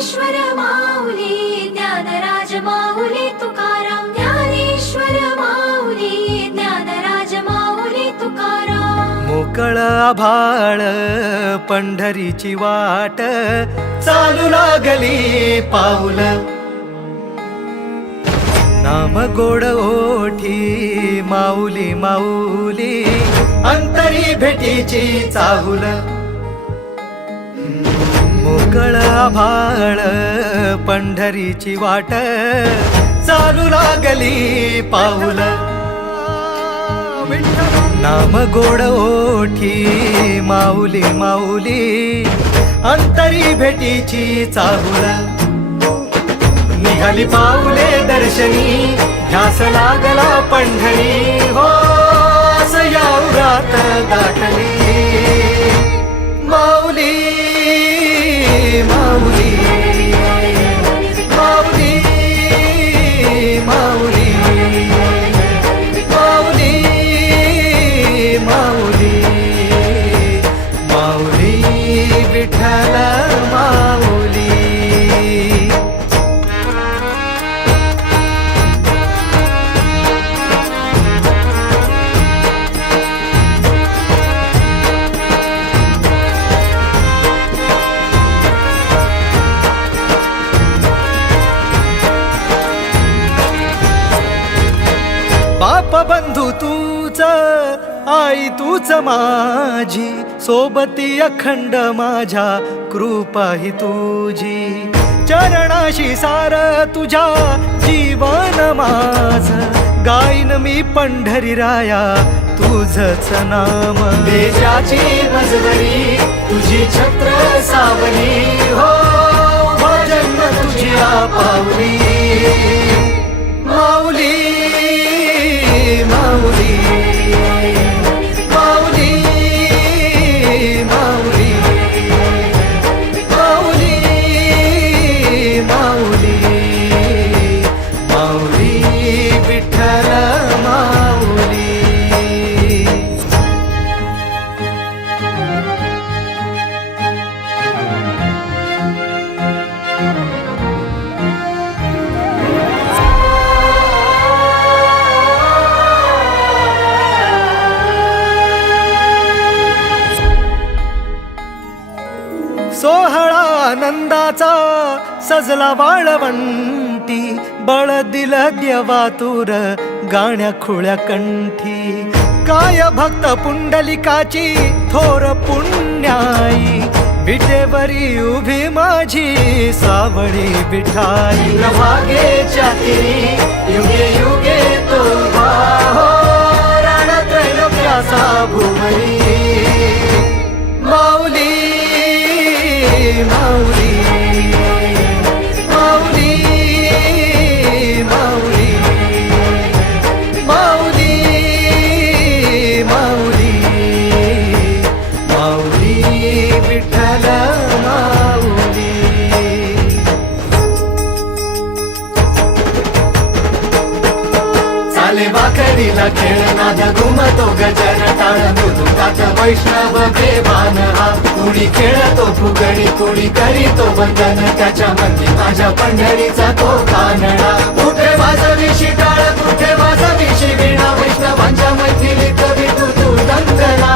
ज्ञानेश्वर माऊली ज्ञानराज माऊली तुकाराम ज्ञानेश्वर माऊली ज्ञानराज माऊली तुकाराम मोकळ आभाळ पंढरीची वाट चालू लागली पाऊल नाम गोड ओठी माऊली माऊली अंतरी भेटीची चाहुल मोकळ आभाळ पंढरीची वाट चालू लागली पाऊल नाम गोड ओठी माऊली माऊली अंतरी भेटीची चाहुल निघाली पाऊले दर्शनी ध्यास लागला पंढरी हो यात गाठली माऊली माऊली माऊली माऊली माऊली माऊली माऊली विठ्ठल माऊली बाप बंधू तूच आई तूच माझी सोबती अखंड माझ्या कृपा ही तुझी चरणाशी सार तुझ्या जीवन माझ गाईन मी पंढरी राया तुझच नाम देशाची मजबरी तुझी छत्र सावली हो भजन तुझी पावली माऊली माऊली माऊली माऊली माऊली माऊली माऊली विठ्ठल माऊली सोहळा आनंदाचा सजला वाळवंटी बळ दिलं देवातूर गाण्या खुळ्या कंठी काय भक्त पुंडलिकाची थोर पुण्याई विटेवरी उभी माझी सावळी विठाई भागेच्या तिरी युगे युगे तो हो रणत्रैलोक्याचा भुवरी माऊली माऊली माऊली माऊली माऊली माऊली माऊली विठ्ठल माऊली चाले वाकडीला खेळ नाद घुमतो गजर टाळ मृदुकात वैष्णव देवान हा कुणी खेळतो फुगडी कुणी करीतो बंधन त्याच्या मध्ये माझ्या पंढरीचा तो कानडा कुठे वाजवी शिटाळ कुठे वाजवी शिवीणा वैष्णवांच्या मैथिलीत विठू तू दंगला